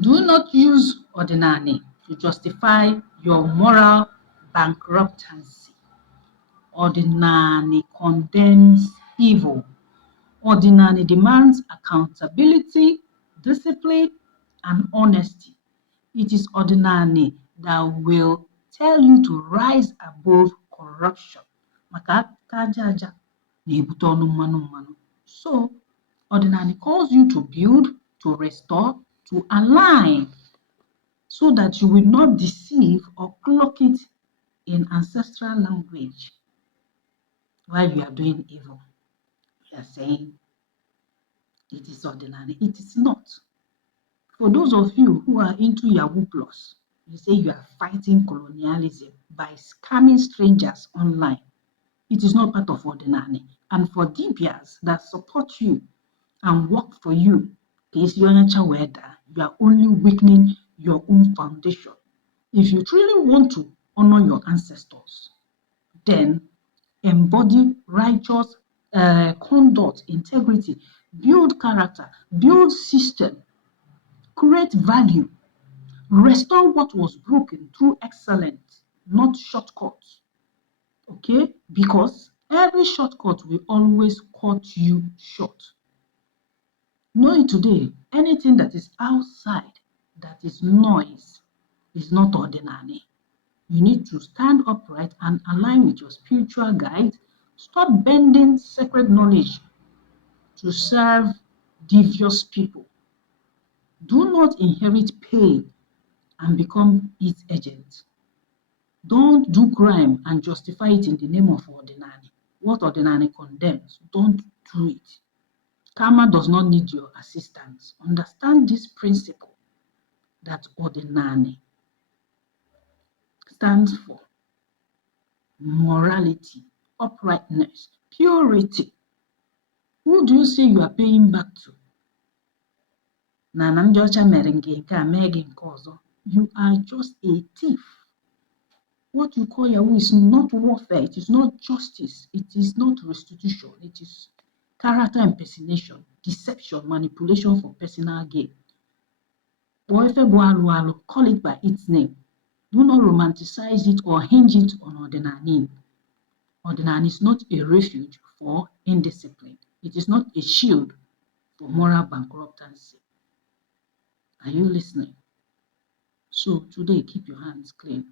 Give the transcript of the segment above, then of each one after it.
Do not use Ọdịnala to justify your moral bankruptcy. Ọdịnala condemns evil. Ọdịnala demands accountability, discipline, and honesty. It is Ọdịnala that will tell you to rise above corruption. Maka aka aja aja na-ebute ọnụ mmanụ mmanụ. So, Ọdịnala calls you to build, to restore, to align, so that you will not deceive or cloak it in ancestral language while you are doing evil. We are saying it is Ọdịnala. It is not. For those of you who are into Yahoo Plus, you say you are fighting colonialism by scamming strangers online. It is not part of Ọdịnala. And for Dibias that support you and work for you, you are only weakening your own foundation. If you truly want to honor your ancestors, then embody righteous conduct, integrity, build character, build system, create value, restore what was broken through excellence, not shortcuts. Okay? Because every shortcut will always cut you short. Know it today, anything that is outside, that is noise, is not Ọdịnala. You need to stand upright and align with your spiritual guide. Stop bending sacred knowledge to serve devious people. Do not inherit pain and become its agent. Don't do crime and justify it in the name of Ọdịnala. What Ọdịnala condemns, don't do it. Karma does not need your assistance. Understand this principle that Ọdịnala stands for: morality, uprightness, purity. Who do you say you are paying back to? Na ndị ọcha mere nke a mee gị nke ọzọ. You are just a thief. What you call Yahoo is not warfare, it is not justice, it is not restitution, it is character impersonation, deception, manipulation for personal gain. Call it by its name. Do not romanticize it or hinge it on Ọdịnala. Ọdịnala is not a refuge for indiscipline. It is not a shield for moral bankruptcy. Are you listening? So today, keep your hands clean.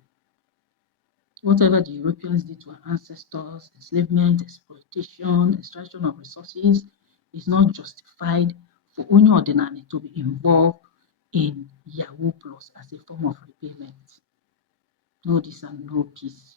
Whatever the Europeans did to our ancestors, enslavement, exploitation, extraction of resources, is not justified for only Ọdịnala to be involved in Yahoo Plus as a form of repayment. Know this and know peace.